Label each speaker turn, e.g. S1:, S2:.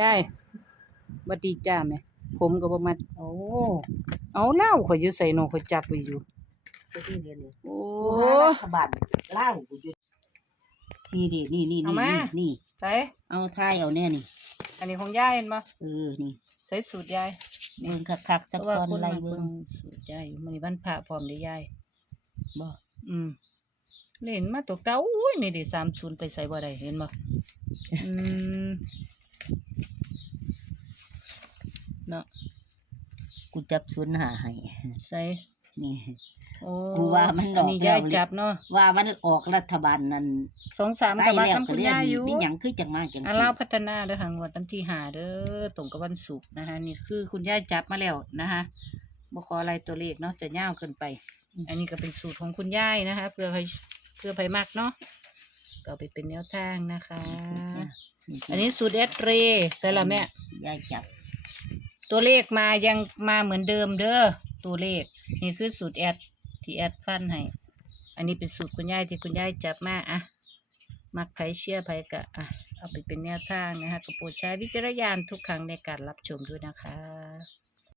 S1: ยายบัดดีจ้าแม่ผมก็บ่มัด
S2: โอ้
S1: เอาเหล้าข่อยอยู่ใส่นอข่อยจับไว้อยู่
S2: ตัวที่เรียนนี่
S1: โอ้
S2: โอ้รัฐบาลเล่ากูอยู่นี่ดินี่นี่
S1: เอา
S2: นี่
S1: มา
S2: นี่
S1: ใส่
S2: เอาทายเอาแน่นี่
S1: อันนี้ของยายเห็นบ่
S2: เออนี่
S1: ใส่สูตรยาย
S2: เบิ่งคักๆสัก
S1: เพราะ
S2: ต
S1: ว่า
S2: อน
S1: คน
S2: ไร
S1: มา
S2: เบิ่
S1: เบิ่
S2: ง
S1: งสูตรยายอยู่มื้อนี้วันพระพร้อมเด้ยาย
S2: บ่
S1: อืมเล่นมาตัวเก่าอุ้ยนี่ดิ30ไปใส่บ่ได้เห็นบ่อืม เนาะ
S2: กูจับศูนย์หาให้
S1: ใส่
S2: นี่
S1: โอ้
S2: กูว่ามันดอก
S1: นี้
S2: แล้
S1: ยายวจับเนาะ
S2: ว่ามันออกรัฐบาลนั่น
S1: สองสาม
S2: ได้
S1: กับว่า
S2: แล้ว
S1: น้ำ
S2: ก็
S1: คุณ
S2: เรียน
S1: ยายอยู่
S2: มีหยังคือจังมาจัง
S1: อา
S2: ซี่
S1: ลาวพัฒนาเด้อหางวดวันที่หาเด้อตรงกับวันศุกร์นะคะนี่คือคุณยายจับมาแล้วนะคะบ่ขออะไรตัวเลขเนาะจะยาวเกินไปอันนี้ก็เป็นสูตรของคุณยายนะคะเพื่อให้เพื่อไผมักเนาะก็เอาไปเป็นแนวทางนะคะ อันนี้สูตรเอสเรใช่ละแม่
S2: ยายจับ
S1: ตัวเลขมายังมาเหมือนเดิมเด้อตัวเลข นี่คือสูตรแอดที่แอดฟันให้อันนี้เป็นสูตรคุณยายที่คุณยายจับมาอะมักไผเชื่อไผกะอะเอาไปเป็นแนวทางนะคะกระโปรดใช้วิจารณญาณทุกครั้งในการรับชมด้วยนะคะ